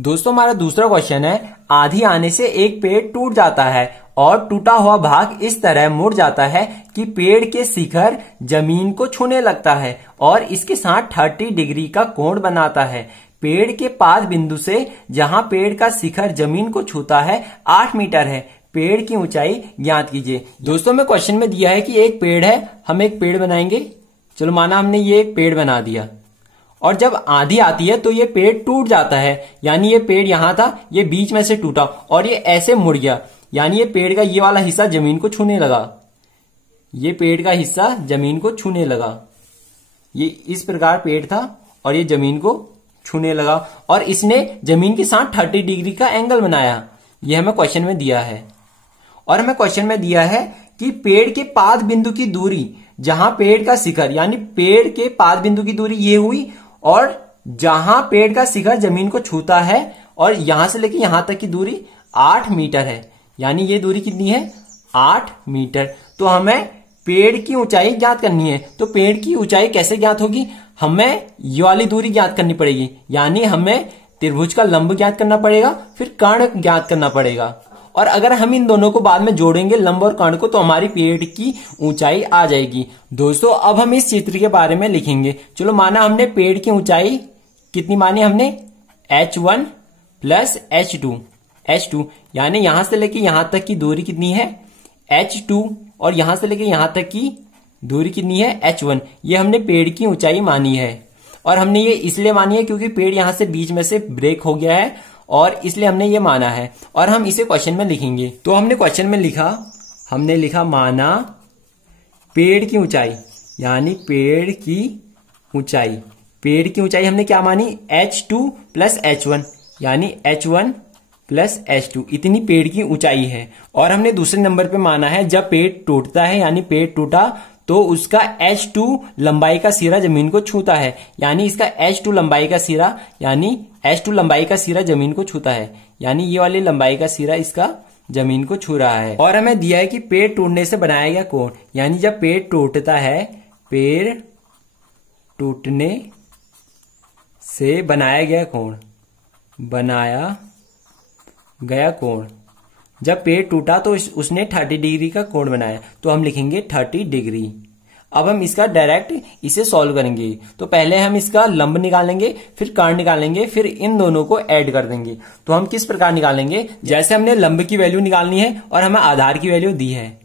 दोस्तों हमारा दूसरा क्वेश्चन है, आंधी आने से एक पेड़ टूट जाता है और टूटा हुआ भाग इस तरह मुड़ जाता है कि पेड़ के शिखर जमीन को छूने लगता है और इसके साथ 30 डिग्री का कोण बनाता है। पेड़ के पाद बिंदु से जहां पेड़ का शिखर जमीन को छूता है 8 मीटर है। पेड़ की ऊंचाई ज्ञात कीजिए। दोस्तों में क्वेश्चन में दिया है कि एक पेड़ है, हम एक पेड़ बनाएंगे। चलो माना हमने ये एक पेड़ बना दिया और जब आंधी आती है तो ये पेड़ टूट जाता है, यानी ये पेड़ यहां था, ये बीच में से टूटा और ये ऐसे मुड़ गया, यानी ये पेड़ का ये वाला हिस्सा जमीन को छूने लगा। ये पेड़ का हिस्सा जमीन को छूने लगा। ये इस प्रकार पेड़ था और ये जमीन को छूने लगा और इसने जमीन के साथ 30 डिग्री का एंगल बनाया। ये हमें क्वेश्चन में दिया है और हमें क्वेश्चन में दिया है कि पेड़ के पाद बिंदु की दूरी, जहां पेड़ का शिखर, यानी पेड़ के पाद बिंदु की दूरी ये हुई और जहां पेड़ का शिखर जमीन को छूता है और यहां से लेके यहां तक की दूरी 8 मीटर है, यानी ये दूरी कितनी है 8 मीटर। तो हमें पेड़ की ऊंचाई ज्ञात करनी है। तो पेड़ की ऊंचाई कैसे ज्ञात होगी, हमें ये वाली दूरी ज्ञात करनी पड़ेगी, यानी हमें त्रिभुज का लंब ज्ञात करना पड़ेगा, फिर कर्ण ज्ञात करना पड़ेगा और अगर हम इन दोनों को बाद में जोड़ेंगे लंब और कर्ण को, तो हमारी पेड़ की ऊंचाई आ जाएगी। दोस्तों अब हम इस चित्र के बारे में लिखेंगे। चलो माना हमने पेड़ की ऊंचाई कितनी मानी, हमने h1 प्लस h2 यानी यहां से लेके यहां तक की दूरी कितनी है h2 और यहां से लेके यहां तक की दूरी कितनी है h1। ये हमने पेड़ की ऊंचाई मानी है और हमने ये इसलिए मानी है क्योंकि पेड़ यहां से बीच में से ब्रेक हो गया है और इसलिए हमने ये माना है और हम इसे क्वेश्चन में लिखेंगे। तो हमने क्वेश्चन में लिखा माना पेड़ की ऊंचाई, यानी पेड़ की ऊंचाई हमने क्या मानी h2 प्लस h1, यानी h1 प्लस h2 इतनी पेड़ की ऊंचाई है। और हमने दूसरे नंबर पे माना है जब पेड़ टूटता है, यानी पेड़ टूटा तो उसका h2 लंबाई का सिरा जमीन को छूता है, यानी इसका h2 लंबाई का सिरा, यानी h2 लंबाई का सिरा जमीन को छूता है, यानी ये वाली लंबाई का सिरा इसका जमीन को छू रहा है। और हमें दिया है कि पेड़ टूटने से बनाया गया कोण, यानी जब पेड़ टूटता है, पेड़ टूटने से बनाया गया कोण, जब पेड़ टूटा तो उसने 30 डिग्री का कोण बनाया, तो हम लिखेंगे 30 डिग्री। अब हम इसका डायरेक्ट इसे सॉल्व करेंगे। तो पहले हम इसका लंब निकालेंगे, फिर कर्ण निकालेंगे, फिर इन दोनों को ऐड कर देंगे। तो हम किस प्रकार निकालेंगे, जैसे हमने लंब की वैल्यू निकालनी है और हमें आधार की वैल्यू दी है,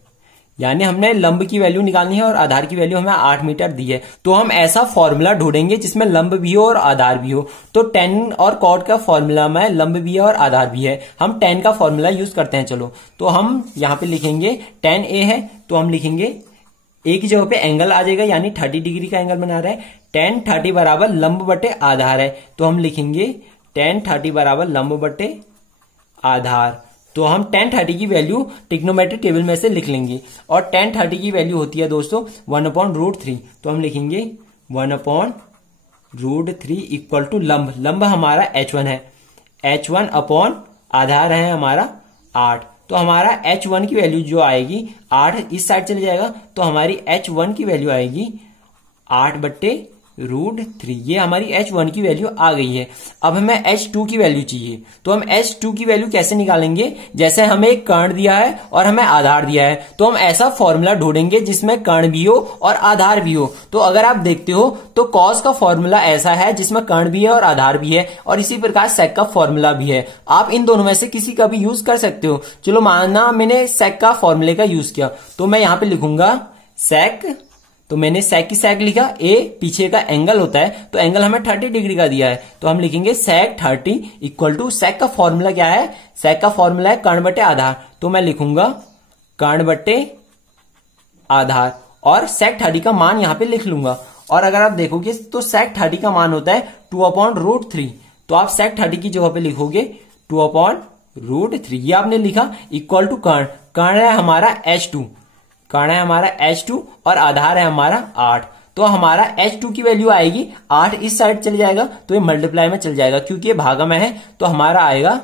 यानी हमने लंब की वैल्यू निकालनी है और आधार की वैल्यू हमें 8 मीटर दी है। तो हम ऐसा फॉर्मूला ढूंढेंगे जिसमें लंब भी हो और आधार भी हो। तो tan और cot का फॉर्मूला में लंब भी है और आधार भी है, हम tan का फॉर्मूला यूज करते हैं। चलो तो हम यहाँ पे लिखेंगे tan a है, तो हम लिखेंगे a की जगह पे एंगल आ जाएगा, यानी 30 डिग्री का एंगल बना रहा है। tan 30 बराबर लंब बटे आधार है, तो हम लिखेंगे tan 30 बराबर लंब बटे आधार। तो हम tan 30 की वैल्यू ट्रिग्नोमेट्रिक टेबल में से लिख लेंगे और tan 30 की वैल्यू होती है दोस्तों 1/√3। तो हम लिखेंगे 1/√3 इक्वल टू लंब हमारा h1 है, h1 अपॉन आधार है हमारा 8। तो हमारा h1 की वैल्यू जो आएगी 8 इस साइड चले जाएगा, तो हमारी h1 की वैल्यू आएगी 8/√3। ये हमारी h1 की वैल्यू आ गई है। अब हमें h2 की वैल्यू चाहिए, तो हम h2 की वैल्यू कैसे निकालेंगे, जैसे हमें एक कर्ण दिया है और हमें आधार दिया है, तो हम ऐसा फॉर्मूला ढूंढेंगे जिसमें कर्ण भी हो और आधार भी हो। तो अगर आप देखते हो तो cos का फॉर्मूला ऐसा है जिसमें कर्ण भी है और आधार भी है, और इसी प्रकार sec का फॉर्मूला भी है। आप इन दोनों में से किसी का भी यूज कर सकते हो। चलो माना मैंने sec का फॉर्मूले का यूज किया, तो मैं यहां पर लिखूंगा sec, तो मैंने sec की sec लिखा, a पीछे का एंगल होता है, तो एंगल हमें 30 डिग्री का दिया है, तो हम लिखेंगे sec 30 इक्वल टू sec का फॉर्मूला क्या है, sec का फॉर्मूला है कर्ण बटे आधार, तो मैं लिखूंगा कर्ण बटे आधार और sec 30 का मान यहां पे लिख लूंगा। और अगर आप देखोगे तो sec 30 का मान होता है 2/√3, तो आप sec 30 की जगह पे लिखोगे 2/√3। ये आपने लिखा इक्वल टू कर्ण है हमारा h2 और आधार है हमारा 8। तो हमारा h2 की वैल्यू आएगी 8 इस साइड चले जाएगा, तो ये मल्टीप्लाई में चल जाएगा क्योंकि ये भागा में है, तो हमारा आएगा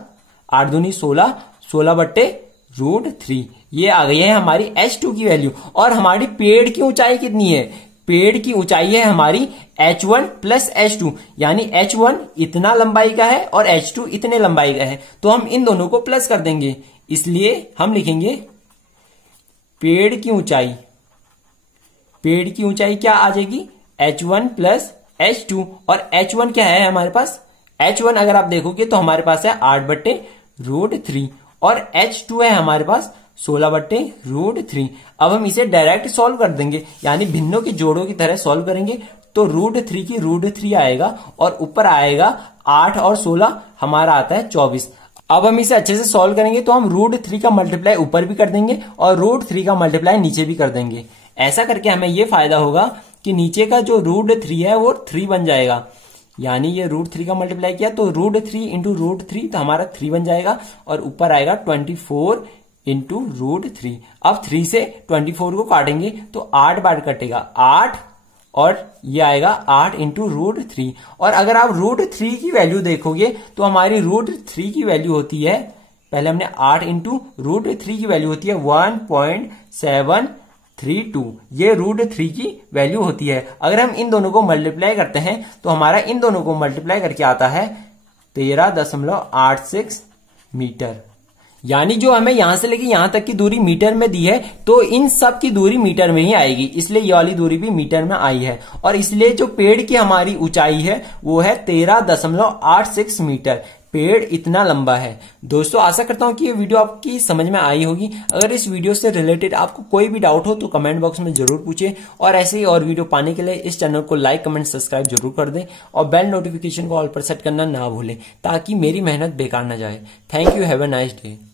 8 दूनी 16, 16/√3। ये आ गई है हमारी h2 की वैल्यू। और हमारी पेड़ की ऊंचाई कितनी है, पेड़ की ऊंचाई है हमारी h1 प्लस h2, यानी h1 इतना लंबाई का है और h2 इतने लंबाई का है, तो हम इन दोनों को प्लस कर देंगे। इसलिए हम लिखेंगे पेड़ की ऊंचाई क्या आ जाएगी, h1 प्लस h2, और h1 क्या है हमारे पास, h1 अगर आप देखोगे तो हमारे पास है 8/√3 और h2 है हमारे पास 16/√3। अब हम इसे डायरेक्ट सॉल्व कर देंगे, यानी भिन्नों के जोड़ों की तरह सॉल्व करेंगे, तो √3 की √3 आएगा और ऊपर आएगा 8 और 16 हमारा आता है 24। अब हम इसे अच्छे से सॉल्व करेंगे तो हम √3 का मल्टीप्लाई ऊपर भी कर देंगे और √3 का मल्टीप्लाई नीचे भी कर देंगे। ऐसा करके हमें यह फायदा होगा कि नीचे का जो √3 है वो 3 बन जाएगा, यानी ये √3 का मल्टीप्लाई किया तो √3 इंटू √3 तो हमारा 3 बन जाएगा और ऊपर आएगा 24 इंटू √3। अब 3 से 24 को काटेंगे तो 8 बार कटेगा, 8 और ये आएगा 8 इंटू √3। और अगर आप √3 की वैल्यू देखोगे तो हमारी √3 की वैल्यू होती है, पहले हमने 8 इंटू √3 की वैल्यू होती है 1.732, ये √3 की वैल्यू होती है। अगर हम इन दोनों को मल्टीप्लाई करते हैं तो हमारा इन दोनों को मल्टीप्लाई करके आता है 13.86 मीटर, यानी जो हमें यहां से लेके यहां तक की दूरी मीटर में दी है तो इन सब की दूरी मीटर में ही आएगी, इसलिए ये वाली दूरी भी मीटर में आई है। और इसलिए जो पेड़ की हमारी ऊंचाई है वो है 13.86 मीटर। पेड़ इतना लंबा है। दोस्तों आशा करता हूं कि ये वीडियो आपकी समझ में आई होगी। अगर इस वीडियो से रिलेटेड आपको कोई भी डाउट हो तो कमेंट बॉक्स में जरूर पूछें, और ऐसे ही और वीडियो पाने के लिए इस चैनल को लाइक कमेंट सब्सक्राइब जरूर कर दें और बेल नोटिफिकेशन को ऑल पर सेट करना ना भूलें ताकि मेरी मेहनत बेकार ना जाए। Thank you, have a nice day.